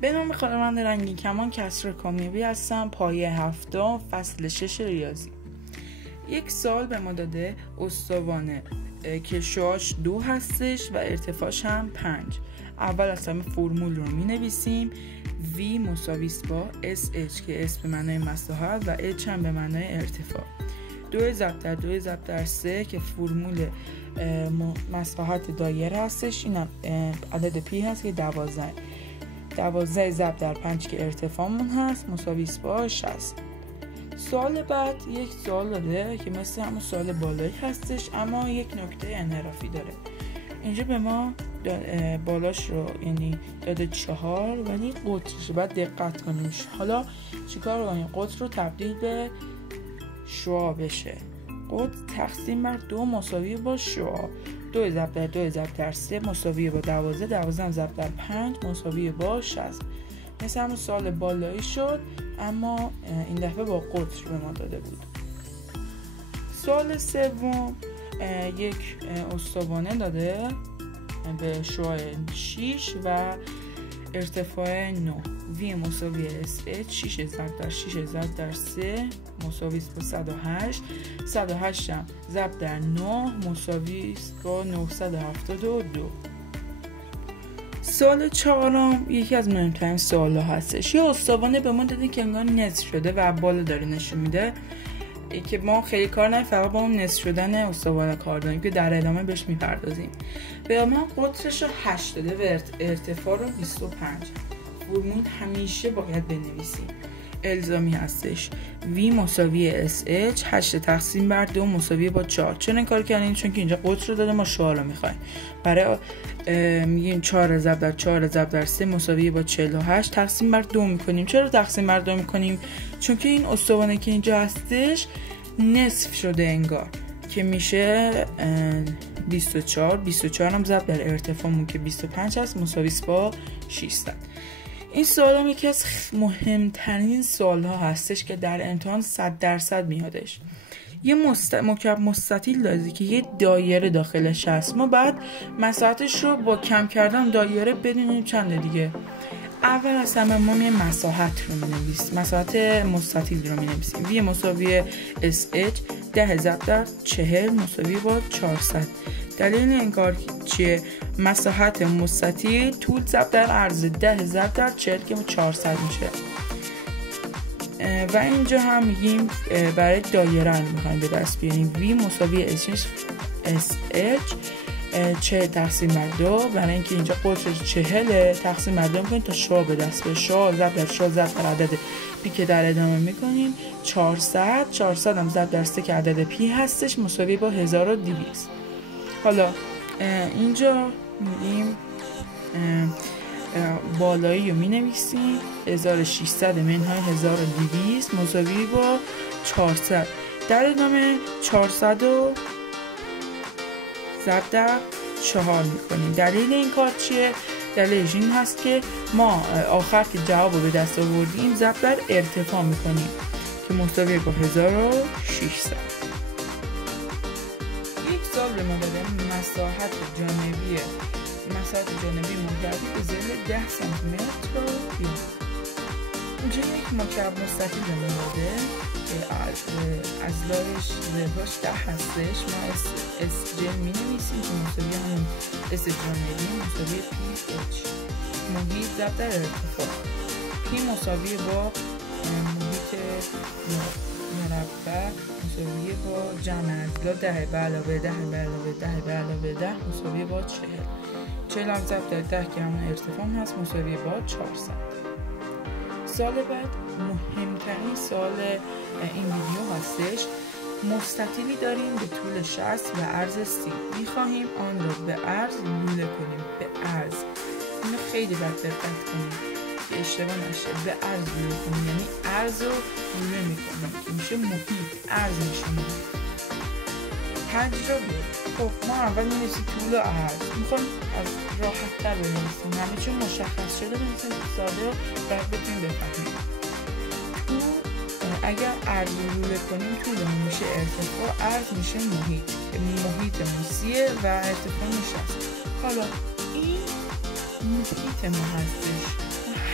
به نام خداوند رنگین کمان کسری کامیابی هستم، پایه 7 فصل 6 ریاضی. یک سوال به ما داده استوانه که شعاعش 2 هستش و ارتفاعش هم 5. اول از همه فرمول رو می نویسیم. V مساوی با SH که S به معنای مساحت و H هم به معنای ارتفاع. 2 ضرب در 2 ضرب در 3 که فرمول مساحت دایره هستش. اینم عدد پی هست که 12 ضرب در 5 که ارتفاعمون هست مساوی با 60. سوال بعد یک سوال داده که مثل همون سوال بالایی هستش اما یک نکته انحرافی داره. اینجا به ما بالاش رو یعنی داده 4 ولی قطرش باید دقت کنیم. حالا چیکار کنیم؟ قطر رو تبدیل به شعاع بشه. قطر تقسیم بر 2 مساوی با شعاع. 2 ضرب در 2 ضرب در 3 مساوی با 12. 12 ضرب در 5 مساوی با 60. مثل همون سال بالایی شد اما این دفعه با قطر به ما داده بود. سوال سوم یک استوانه داده به شعاع 6 و ارتفاع 9. V مساوی SH 6 ضرب در 6 ضرب در 3 مساوی با 108. 108 هم ضرب در 9 مساوی با 972. سوال 4 یکی از مهمترین سوالا هستش. یه استوانه به ما داده که انگار نصف شده و بالا داره نشون میده که ما خیلی کار نداریم، فقط با اون نصف شدن استوانه کار داریم که در ادامه بهش میپردازیم. به من قطرش رو 8 داده و ارتفاع رو 25. فرمول همیشه باید بنویسیم، الزامی هستش. V مساوی SH 8 تقسیم بر 2 مساوی با 4. چون این کار کردیم؟ چون که اینجا قطر رو داده، ما شعاع رو میخوایم. برای میگیم 4 ضرب در 4 ضرب در 3 مساوی با 48 تقسیم بر 2 میکنیم. چرا تقسیم بر 2 میکنیم؟ چون که این استوانه که اینجا هستش نصف شده انگار که میشه 24. 24 هم ضرب در ارتفاعمون که 25 هست مساوی با 600. این سوال هم یکی از مهمترین سوال ها هستش که در امتحان 100% میادش. یه مکعب مستطیل داره که یه دایره داخلش هست. ما بعد مساحتش رو با کم کردن دایره بدونیم چنده دیگه. اول از همه ما یه مساحت رو می‌نویسیم، مساحت مستطیل رو می‌نویسیم. V مساوی SH 10 ضرب در 40 مساوی با 400. دلیل این کار چیه؟ مساحت مستطیل طول ضرب در عرض 10 ضرب در 40 که 400 میشه. و اینجا هم میگیم برای دایره رو میخوایم به دست بیاریم. V مساوی SH 40 تقسیم بر 2 برای اینکه اینجا قطرش 40 تقسیم بر 2 میکنیم تا شعاع به دست بیاریم. شعاع ضرب در شعاع ضرب در عدد پی که در ادامه میکنیم 400 هم ضرب در 3 که عدد پی هستش مساوی با 1200. حالا اینجا میگیم بالایی رو می نویسیم 1600 منهای 1200 مساوی با 400. در ادامه 400 رو ضرب در 4 میکنیم. دلیل این کار چیه؟ دلیلش این هست که ما آخر که جواب رو به دست آوردیم ضرب در ارتفاع میکنیم که مساوی با 1600. یک سوال به ما داده مساحت جانبی مکعبی به ظل 10 سانتیمتر رو بیاریم. اینجا یک مکعب مستطیل به ما داده که اضلاعش 10 هستش. ما SJ می نویسیم که مساوی همون S جانبی مساوی PH. محیط ضرب در ارتفاع. P مساوی با محیط مربع مساوی با جمع اضلاع 10 به علاوه 10 به علاوه 10 به علاوه 10 مساوی با 40. 40 هم ضرب در 10 که همون ارتفاع هست مساوی با 400. سال بعد مهمترین سال این ویدیو هستش. مستطیلی داریم به طول 60 و عرض 30. میخواهیم آن را به عرض لوله کنیم. به عرض اینو خیلی باید دقت کنیم که اشتباه نشه. به عرض لوله کنیم یعنی عرض رو لوله میکنیم که میشه محیط. عرض میشه محیط. تجربه. خب ما اول می‌نویسیم طول و عرض. میخوایم از راحت تر بنویسیم. همه چون مشخص شده بنویسیم ساده و بعد بتونیم بفهمیم. اگر عرض رو لوله کنیم طولمون میشه ارتفاع، عرض میشه محیط. محیطمون 30 و ارتفاع 60. حالا این محیط ما هستش.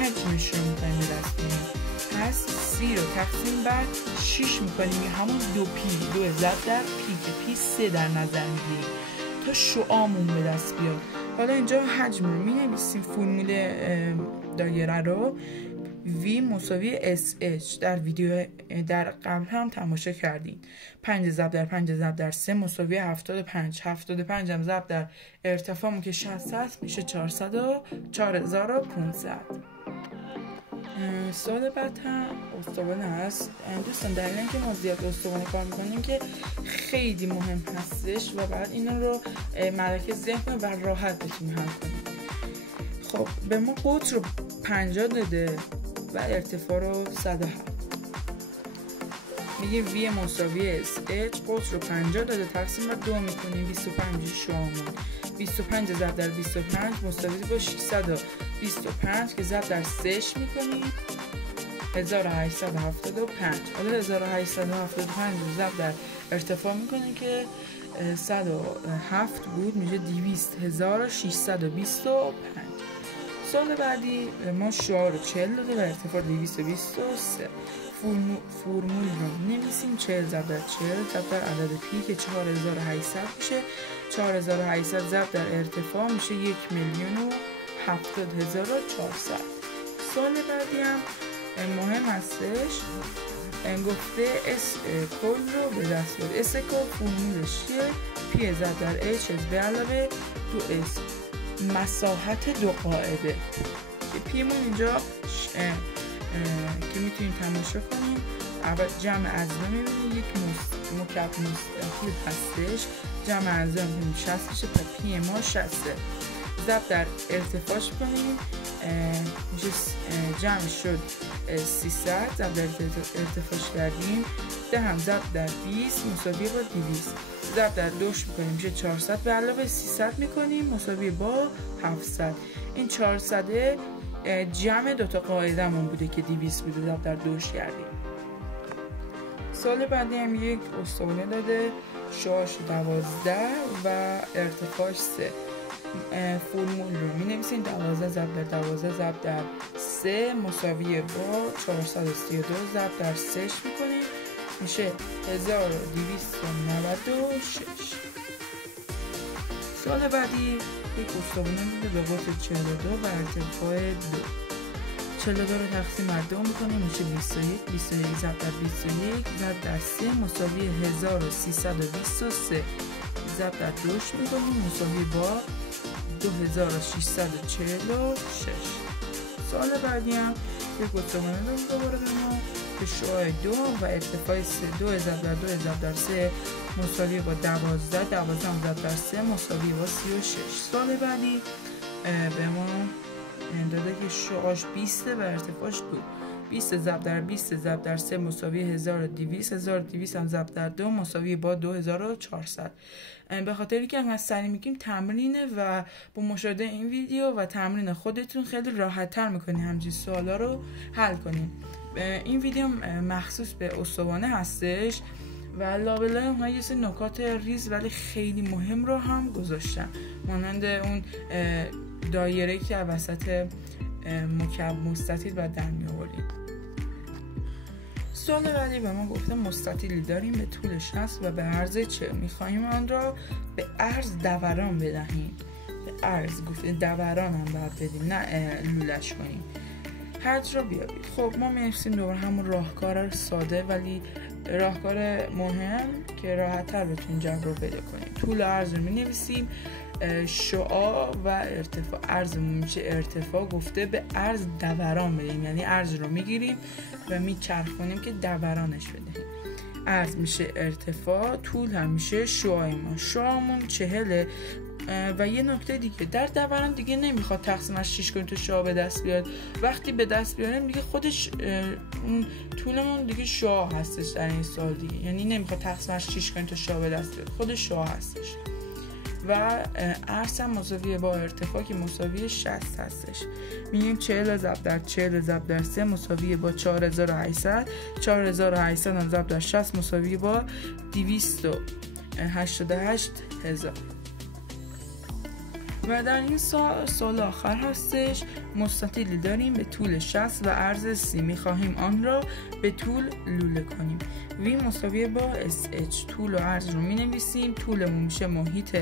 حجمش رو میخوایم به دست بیاریم. پس 30 رو تقسیم بر 6 میکنیم، همون 2p، 2 ضرب در p که p 3 در نظر میگیریم تا شعاعمون به دست بیاد. حالا اینجا حجم رو مینویسیم، فرمول دایره رو V مساوی SH در ویدیو در قبل هم تماشا کردین. 5 ضرب در 5 ضرب در 3 مساوی 75. 75 هم ضرب در ارتفاعمون که 60 هست میشه 4500. سوال بعد هم استوانه هست. دوستان دلیل اینکه ما زیاد استوانه کار میکنیم که خیلی مهم هستش و بعد اینا رو ملکه ذهن کنیم و راحت بتونیم حل کنیم. خب به ما قطر رو 50 داده و ارتفاع رو 107. میگه V مساوی SH، قطر رو 50 داده تقسیم بر 2 میکنیم، 25 شعاعمون. 25 ضرب در 25 مساوی با 625 که ضرب در 3 میکنیم 1875. حالا 1875 رو ضرب در ارتفاع میکنیم که 107 بود، میشه 200,625. سال بعدی ما شعاع رو 40 داده و ارتفاع 223. فرمول رو نویسیم. 40 ضرب در 40 ضرب در عدد پی که 4800 میشه. 4800 ضرب در ارتفاع میشه 1,070,400. سال بعدی هم مهم هستش. گفته اس کل رو به دست بیارید. اس کل فرمولش چیه؟ پی ضرب در اچ به علاوه 2s مساحت دو قاعده که پیمون اینجا که میتونیم تماشا کنیم. اول جمع اعضا میبینیم یک مکعب مستطیل هستش. جمع اعضا میبینیم 60 میشه تا پی ما 60. ضرب در ارتفاعش کنیم میشه جمع شد 300. ضرب در ارتفاعش کردیم 10 هم ضرب در 20 مساوی با 200. ضرب در 2 میکنیم میشه 400 به علاوه 300 میکنیم مساوی با 700. این 400 جمع دوتا قاعده مون بوده که 200 بوده، ضرب در 2 کردیم. سال بعدی هم یک استوانه داده، شعاعش 12 و ارتفاعش 3. فرمول رو می نویسیم. 12 ضرب در 12 ضرب در 3 مساوی با 432 ضرب در 3 میکنیم میشه 1296. سال بعدی یک استوانه میده به قطر 42 و ارتفاع 2. 42 رو تقسیم بر 2 میکنیم میشه 21. 21 ضرب در 21 ضرب در 3 مساوی 1323 ضرب در 2 میکنیم مساوی با 2646. سال بعدی هم یک استوانه رو دوباره به ما به شعاع 2 و ارتفاع 3. 2 ضرب در 2 ضرب در 3 مساوی با 12. 12 ضرب در 3 مساوی با 36. سال بعدی به ما داده که شعاعش 20 و ارتفاعش 2. 20 ضرب در 20 ضرب در 3 مساوی 1200. 1200 هم ضرب در 2 مساوی با 2400. به خاطر اینکه انقدر سریع میگیم تمرینه و با مشاهده این ویدیو و تمرین خودتون خیلی راحت تر میکنین همچین سوالا رو حل کنین. این ویدیو مخصوص به استوانه هستش و لابلای اونها یه سری نکات ریز ولی خیلی مهم رو هم گذاشتم، مانند اون دایره که وسط مکعب مستطیل و در می‌آوریم. سوال بعدی به ما گفته مستطیلی داریم به طول 60 و به عرض چه می‌خوایم آن را به عرض دوران بدهیم. به عرض گفته دوران هم باید بدیم، نه لولش کنیم. حد را بیابید. خب ما می‌نویسیم دوباره همون راهکار ساده ولی راهکار مهم که راحت‌تر بتونیم جمع رو پیدا کنیم. طول عرض رو می‌نویسیم. شعاع و ارتفاع. عرضمون میشه ارتفاع، گفته به عرض دوران بدیم، یعنی عرض رو میگیریم و میچرخونیم که دورانش بدهیم. عرض میشه ارتفاع، طول هم میشه شعاع ما. شعاعمون 40 و یه نکته دیگه در دوران دیگه نمیخواد تقسیمش 6 کنیم تا شعاع به دست بیاد. وقتی به دست بیاریم دیگه خودش اون طولمون دیگه شعاع هستش در این سال دیگه، یعنی نمیخواد تقسیمش 6 کنیم تا شعاع به دست بیاد، خودش شعاع هستش. و عرض هم مساوی با ارتفاع که مساوی 60 هستش. میگیم 40 ضرب در 40 ضرب در 3 مساوی با 4800. 4800 هم ضرب در 60 مساوی با 288000. و در این سال آخر هستش مستطیلی داریم به طول 60 و عرض 30. میخواهیم آن را به طول لوله کنیم. V مساویه با SH. طول و عرض رو مینویسیم. طولمون میشه محیط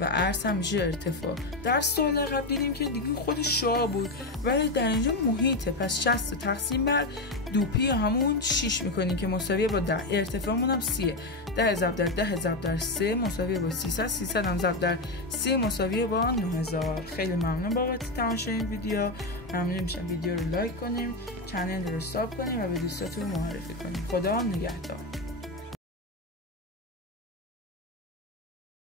و عرض هم میشه ارتفاع. در سوال قبل دیدیم که دیگه خود شعاع بود، ولی در اینجا محیطه. پس 60 تقسیم بر 2p همون 6 میکنیم که مساویه با 10. ارتفاعمون هم 30. 10 ضرب در 10 ضرب در 3 مساویه با 300. 300 هم ضرب در 3 مساویه با 9000. خیلی ممنون بابت تماشای این ویدیو. ممنون میشم ویدیو رو لایک کنیم، کانال رو ساب کنیم و به دوستاتون معرفی کنیم. خدا نگهدار.